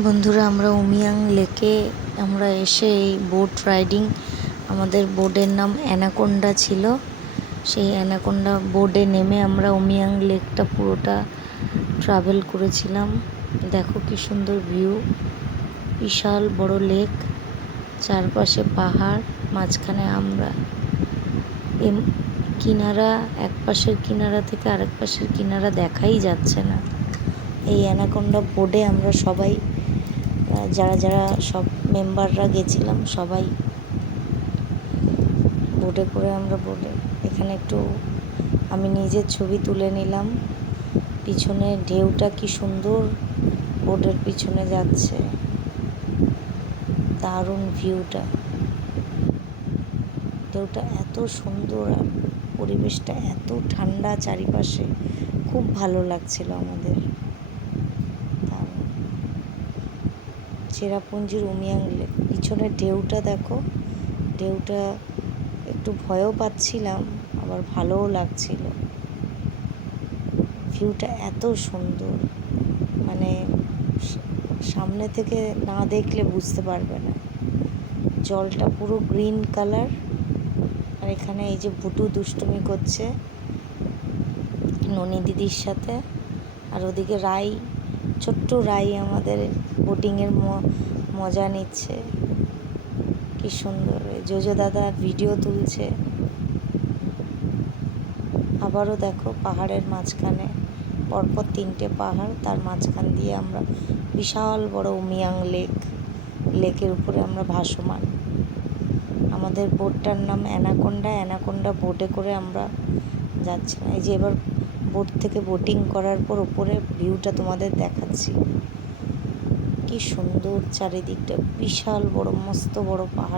বন্ধুরা, আমরা উমিয়াং লেকে আমরা এসে এই বোট রাইডিং, আমাদের বোটের নাম অ্যানাকোন্ডা ছিল। সেই অ্যানাকোন্ডা বোটে নেমে আমরা উমিয়াং লেকটা পুরোটা ট্রাভেল করেছিলাম। দেখো কি সুন্দর ভিউ, বিশাল বড় লেক, চারপাশে পাহাড়, মাঝখানে আমরা। কিনারা, এক পাশের কিনারা থেকে আরেক পাশের কিনারা দেখাই যাচ্ছে না। এই অ্যানাকোন্ডা বোটে আমরা সবাই, যারা যারা সব মেম্বাররা গেছিলাম, সবাই বোটে করে আমরা এখানে একটু আমি নিজের ছবি তুলে নিলাম। পিছনে ঢেউটা কি সুন্দর বোটের পিছনে যাচ্ছে, দারুণ ভিউটা। ঢেউটা এত সুন্দর আর পরিবেশটা এত ঠান্ডা চারিপাশে, খুব ভালো লাগছিল আমাদের। চেরাপুঞ্জির উমিয়াং লেক, পিছনে ঢেউটা দেখো, ঢেউটা একটু ভয়ও পাচ্ছিলাম, আবার ভালোও লাগছিল। ভিউটা এত সুন্দর, মানে সামনে থেকে না দেখলে বুঝতে পারবে না। জলটা পুরো গ্রিন কালার, আর এখানে এই যে ভুটু দুষ্টুমি করছে ননি দিদির সাথে, আর ওদিকে রাই, ছোট্ট রাই আমাদের বোটিংয়ের মজা নিচ্ছে। কি সুন্দর, জোজো দাদা ভিডিও তুলছে। আবারও দেখো পাহাড়ের মাঝখানে, পরপর 3টে পাহাড়, তার মাঝখান দিয়ে আমরা বিশাল বড় উমিয়াং লেকের উপরে আমরা ভাসমান। আমাদের বোটটার নাম অ্যানাকোন্ডা বোটে করে আমরা যাচ্ছিলাম। এই যে এবার বোট থেকে বোটিং করার পর উপরে ভিউটা তোমাদের দেখাচ্ছি। কি সুন্দর চারিদিকটা, বিশাল বড়, মস্ত বড় পাহাড়।